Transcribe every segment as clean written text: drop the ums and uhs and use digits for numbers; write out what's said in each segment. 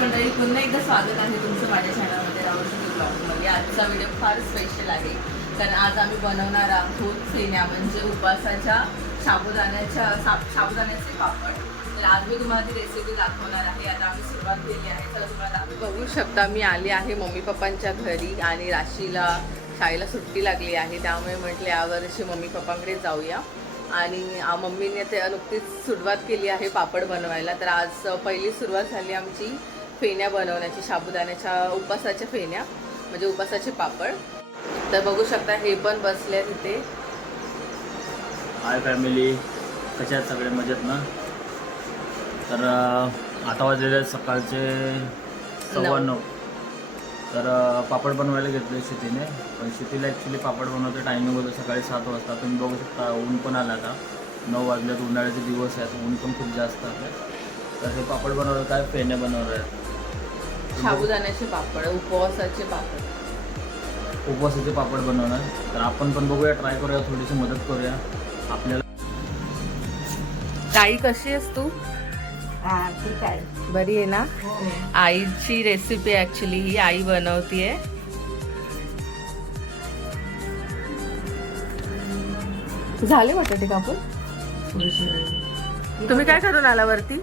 मंडळी, पुन्हा एकदा स्वागत आहे तुमचं माझ्या चॅनलमध्ये राहुल ब्लॉगमध्ये. आजचा व्हिडिओ फार स्पेशल आहे कारण आज आम्ही बनवणार आहोत फेण्या, म्हणजे उपासाच्या साबुदाण्याचे पापड. तर आज मी तुम्हाला ती रेसिपी दाखवणार आहे. आता आम्ही सुरुवात केली आहे, तर तुम्हाला बघू शकता मी आली आहे मम्मी पप्पांच्या घरी आणि राशीला शाळेला सुट्टी लागली आहे, त्यामुळे म्हटले यावर्षी मम्मी पप्पांकडे जाऊया. आणि मम्मीने ते नुकतीच सुरुवात केली आहे पापड बनवायला. तर आज पहिली सुरुवात झाली आमची फेण्या बनवण्याची, साबुदाण्याच्या उपासाच्या फेण्या म्हणजे उपासाचे पापड. तर बघू शकता हे पण बसले तिथे. हाय फॅमिली, कशा आहेत सगळे? मजेत ना? तर आता वाजलेले सकाळचे 9:15. तर पापड बनवायला घेतले शेतीने, पण शेतीला ॲक्च्युली पापड बनवते टायमिंग होतं सकाळी 7 वाजता. तुम्ही बघू शकता ऊन पण आला आता, 9 वाजल्यात, उन्हाळ्याचे दिवस आहेत, ऊन पण खूप जास्त आहे. तर हे पापड बनवलं काय फेण्या बनवणार आहेत, साबुदाण्याचे पापड, उपवासाचे पापड, उपवासाचे पापड बनवणार. तर आपण पण बघूया, ट्राय करूया, थोडीशी मदत करूया आपल्याला. ताई कशी आहेस तू? ठीक आहे. बरी आहे ना? आईची रेसिपी ॲक्च्युली ही आई बनवतीये. झाले बटाटे कापून? तुम्ही काय करून आला वरती?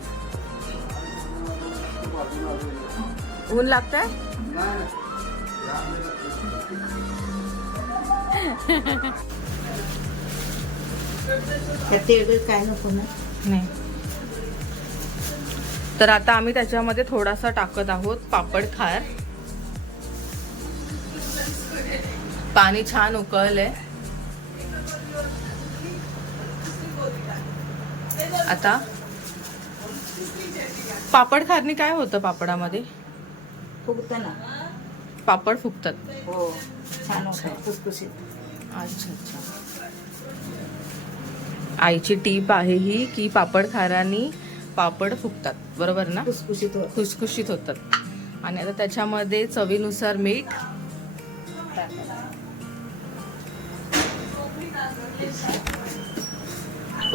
ऊन लागतंय? तेल काय नको ना? नाही. तर आता आम्ही त्याच्यामध्ये थोडासा टाकत आहोत पापड खार. पाणी छान उकळलंय. आता पापड खारनी काय होतं पापडामध्ये? फुगतं ना, पापड फुगतात. हो, छान होतं, खुसखुशीत. अच्छा अच्छा. आईची टीप आहे ही की पापड खारानी पापड फुगतात, बरोबर ना? खुसखुशीत होतं. खुसखुशीत होतात. आणि आता त्याच्यामध्ये चवीनुसार मीठ,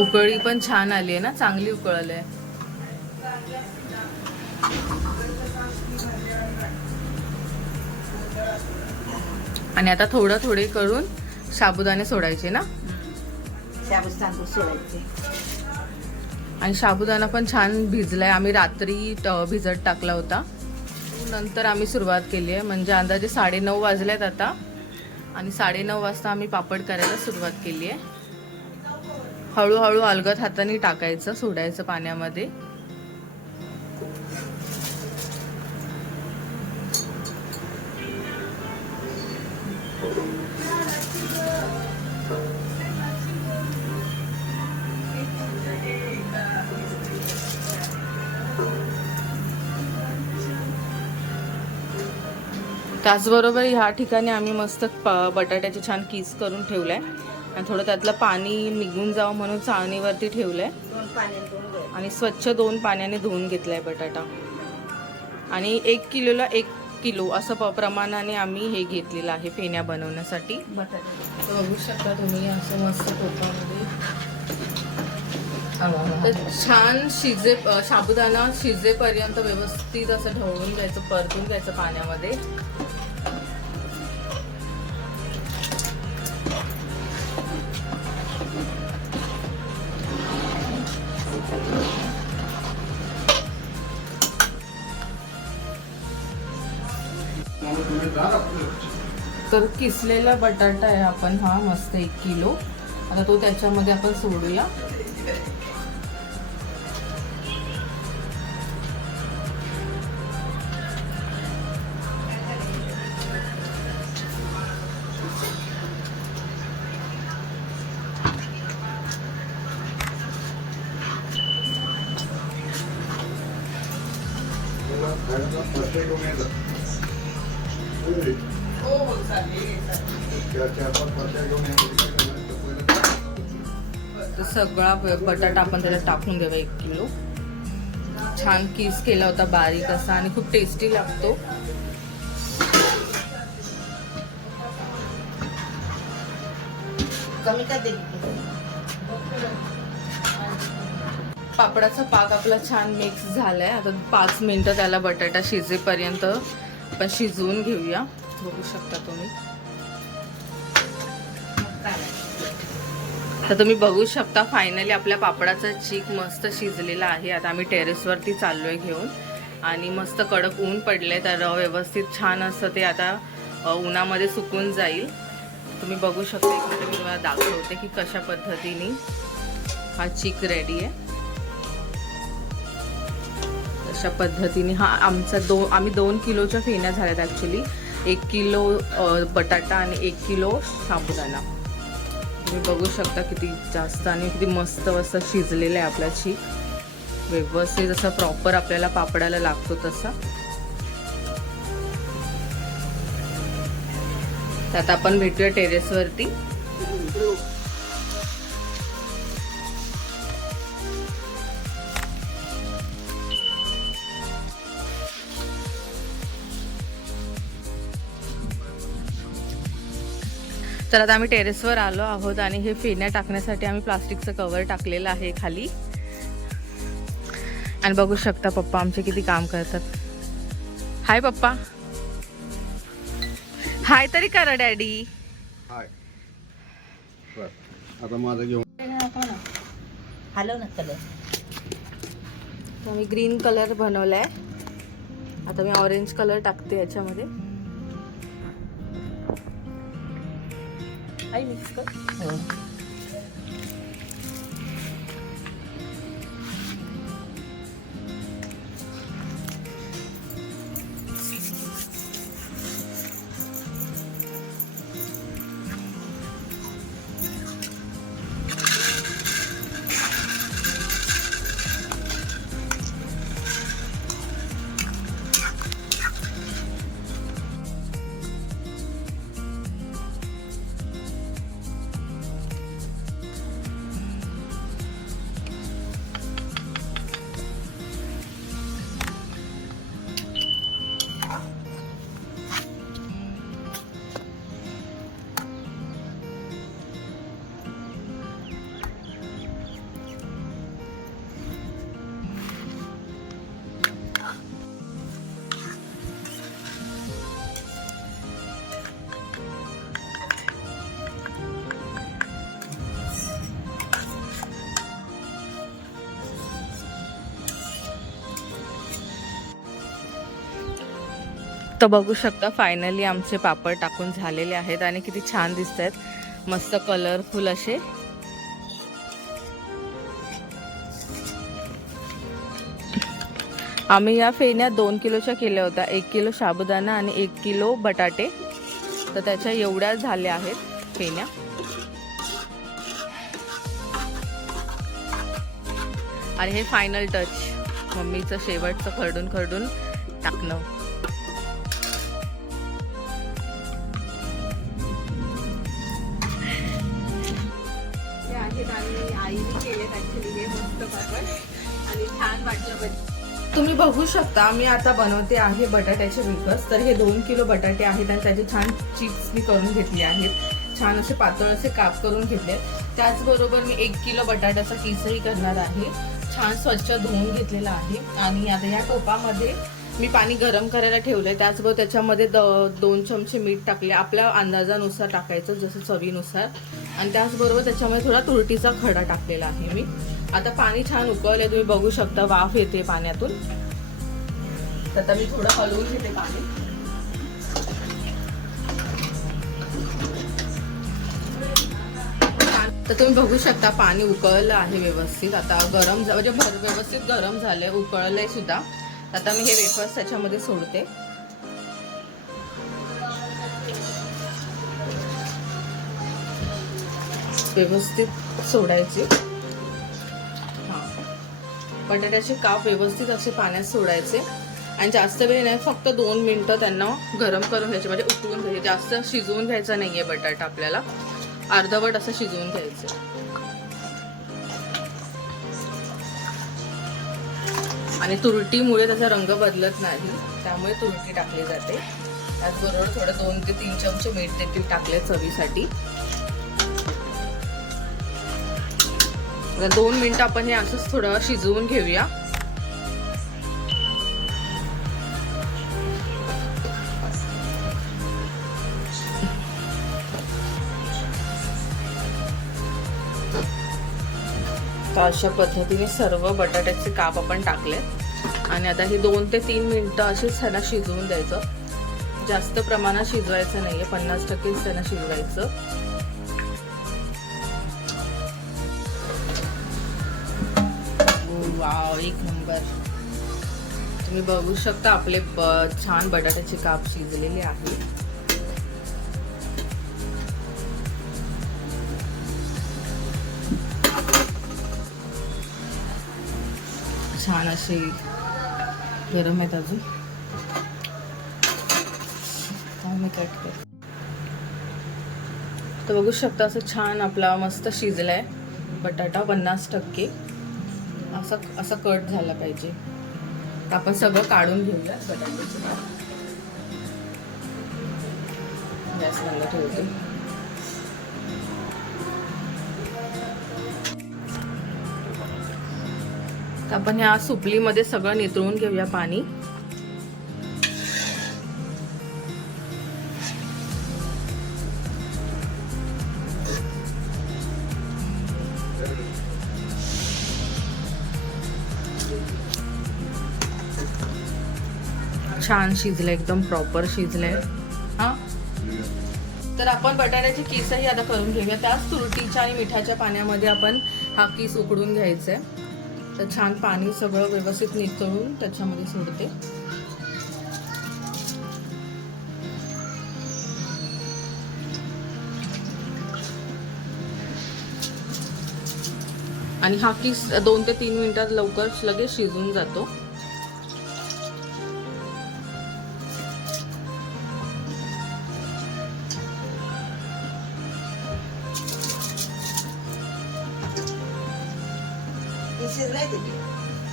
उकळी पण छान आली आहे ना, चांगली उकळली आहे. आणि आता थोडे करून साबुदाणे सोडायचे ना, शाबूत तांदूळ सोडायचे. आणि साबुदाणा पण छान भिजलाय. आम्ही रात्री भिजत टाकला होता, नंतर आम्ही सुरुवात केली आहे. म्हणजे अंदाजे 9:30 वाजल्यात आता, आणि 9:30 वाजता आम्ही पापड करायला सुरुवात केली आहे. हळूहळू अलगद हाताने टाकायचं, सोडायचं पाण्यामध्ये. त्याचबरोबर ह्या ठिकाणी आम्ही मस्त बटाट्याचे छान किस करून ठेवलाय, आणि थोडं त्यातलं पाणी निघून जावं म्हणून चाळणीवरती ठेवलंय. 2 पाण्याने धुवून घ्यायचं. आणि स्वच्छ 2 पाण्याने धुवून घेतलाय बटाटा. आणि 1 किलोला 1 किलो असं प्रमाणाने आम्ही हे घेतलेलं आहे फेण्या बनवण्यासाठी. बटाटे तर बघू शकता तुम्ही असं मस्त कोपामध्ये. तर छान साबुदाणा शिजेपर्यंत व्यवस्थित असं ढवळून घ्यायचं, परतून घ्यायचं पाण्यामध्ये. तर किसलेला बटाटा आहे आपण हा मस्त 1 किलो. आता तो त्याच्यामध्ये आपण सोडूया. तर सगळा बटाटा आपण त्याला टाकून द्यावा 1 किलो. छान किस केला होता बारीक असा, आणि खूप टेस्टी लागतो. कमी का दे. पापडाचा पाक आपला छान मिक्स झालाय. आता 5 मिनिटं त्याला बटाटा शिजेपर्यंत आपण शिजवून घेऊया. बघू शकता तुम्ही. तर तुम्ही बघू शकता फायनली आपल्या पापडाचा चीक मस्त शिजलेला आहे. आता आम्ही टेरेसवरती चाललोय घेऊन आणि मस्त कडक ऊन पडले तर व्यवस्थित छान असं ते आता उन्हामध्ये सुकून जाईल. तुम्ही बघू शकता. एक मिनिट मी तुम्हाला दाखवते की कशा पद्धतीने हा चीक रेडी आहे. अशा पद्धतीने हा आमचा आम्ही 2 किलोच्या फेण्या झाल्यात ॲक्च्युली. 1 किलो बटाटा आणि 1 किलो साबुदाणा. तुम्ही बघू शकता किती जास्त आणि किती मस्त असं शिजलेलं आहे आपला चीक. व्यवस्थित जसं प्रॉपर आपल्याला पापडाला लागतो तसा. तर आता आपण भेटूया टेरेसवरती. तर आता आम्ही टेरेसवर आलो आहोत आणि हे फेण्या टाकण्यासाठी आम्ही प्लास्टिकचं कव्हर टाकलेलं आहे खाली. आणि बघू शकता पप्पा आमचे किती काम करतात. हाय पप्पा. हाय तरी करा डॅडी. हाय. आता माझं घेऊन हॅलो ना कलर. तर मी ग्रीन कलर बनवलाय. आता मी ऑरेंज कलर टाकते याच्यामध्ये. आई मिक्स कर. तर बघू शकता फायनली आमचे पापड टाकून झालेले आहेत आणि किती छान दिसत आहेत. मस्त कलरफुल असे. आम्ही या फेण्या 2 किलोच्या केल्या होत्या. 1 किलो साबुदाणा आणि 1 किलो बटाटे. तर त्याच्या एवढ्या झाल्या आहेत फेण्या. आणि हे फायनल टच मम्मीचं शेवटचं खरडून खरडून टाकणं. आईने केलेत ॲक्च्युली हे मस्त पापड आणि छान वाटलं. तुम्ही बघू शकता मी आता बनवते आहे बटाट्याचे वेफर्स. तर हे 2 किलो बटाटे आहेत आणि त्याचे छान चिप्स मी करून घेतले आहेत. छान असे पातळ असे काप करून घेतले. त्याचबरोबर मी 1 किलो बटाट्याचा किसही करणार आहे. छान स्वच्छ धुवून घेतलेला आहे. आणि आता या टोपामध्ये मी पाणी गरम करायला ठेवलंय. त्याचबरोबर त्याच्यामध्ये 2 चमचे मीठ टाकले. आपल्या अंदाजानुसार टाकायचं जसं चवीनुसार. आणि त्याचबरोबर त्याच्यामध्ये थोडा तुरटीचा खडा टाकलेला आहे मी. आता पाणी छान उकळलंय. तुम्ही बघू शकता वाफ येते पाण्यातून. तर आता मी थोडं हलवून घेते पाणी. तर तुम्ही बघू शकता पाणी उकळलं आहे व्यवस्थित. आता गरम म्हणजे व्यवस्थित गरम झालंय, उकळलंय सुद्धा. आता मी हे वेफर्स त्याच्यामध्ये सोडते. व्यवस्थित सोडायचे. बटाट्याचे काप व्यवस्थित असे पाण्यात सोडायचे आणि जास्त वेळ नाही, फक्त 2 मिनिटं त्यांना गरम करून घ्यायचे, म्हणजे उकळून घ्यायचे. जास्त शिजवून घ्यायचा नाहीये बटाटा आपल्याला, अर्धवट असं शिजवून घ्यायचं. आणि तुरटीमुळे त्याचा रंग बदलत नाही, त्यामुळे तुरटी टाकली जाते. त्याचबरोबर थोडं 2 ते 3 चमचे मीठ देखील टाकले चवीसाठी. आता 2 मिनिटं आपण हे असंच थोडं शिजवून घेऊया. तर अशा पद्धतीने सर्व बटाट्याचे काप आपण टाकलेत आणि आता हे 2 ते 3 मिनिटं असेच त्यांना शिजवून द्यायचं. जास्त प्रमाणात शिजवायचं नाहीये, 50%च त्यांना शिजवायचं. वाव, एक नंबर. तुम्ही बघू शकता आपले छान बटाट्याचे काप शिजलेले आहेत. छान असे गरम आहेत अजून. मी कट कर. तर बघू शकता असं छान आपला मस्त शिजलाय बटाटा 50%. असं कट झाला पाहिजे. तर आपण सगळं काढून घेऊया बटाट्याचं. गॅस बंद ठेवते. तर आपण ह्या सुपलीमध्ये सगळं नितळून घेऊया पाणी. छान शिजलंय, एकदम प्रॉपर शिजलंय. हा, तर आपण बटाट्याची किसही आता करून घेऊया. त्याच तुरटीच्या आणि मिठाच्या पाण्यामध्ये आपण हा किस उकडून घ्यायचा आहे. तर छान पाणी सगळं व्यवस्थित नितळून त्याच्यामध्ये सोडते. आणि हा किस 2 ते 3 मिनिटात लवकर लगेच शिजून जातो.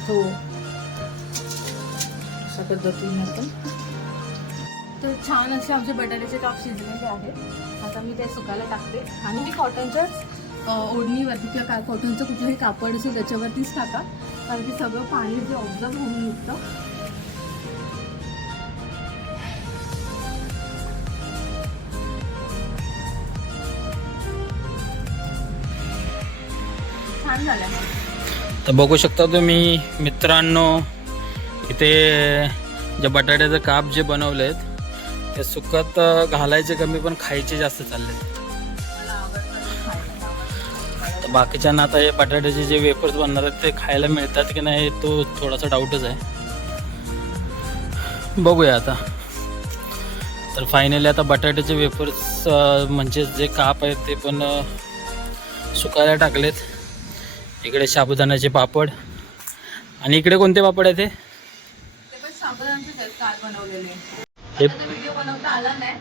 हो, अशा पद्धतीने आपण. तर छान असे आमचे बटाट्याचे काप शिजलेले आहेत. आता मी ते सुकायला टाकते आणि मी कॉटनच्याच ओढणीवरती किंवा कॉटनचं कुठलंही कापड असेल त्याच्यावरतीच टाका, कारण की सगळं पाणी जे ऑब्झर्व होऊन निघतं. छान झालं. तर बघू शकता तुम्ही मित्रांनो, इथे जे बटाट्याचे काप जे बनवलेत ते सुकत घालायचे कमी पण खायचे जास्त चाललेत. तर बाकीच्यांना आता हे बटाट्याचे जे वेफर्स बनणार आहेत ते खायला मिळतात की नाही तो थोडासा डाऊटच आहे. बघूया आता. तर फायनली आता बटाट्याचे वेफर्स म्हणजे जे काप आहेत ते पण सुकायला टाकलेत. इकडे साबुदाण्याचे पापड आणि इकडे कोणते पापड आहेत? ते पण साबुदाण्याचे आहेत काल बनवलेले. हे व्हिडिओ बनवता आला नाही.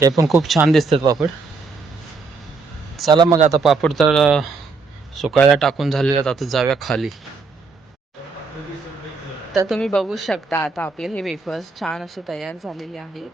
हे पण खूप छान दिसतात पापड. चला मग आता पापड तर सुकायला टाकून झालेले आहेत. आता जाऊया खाली. तर तुम्ही बघू शकता आता आपले हे वेफर्स छान असे तयार झालेले आहेत.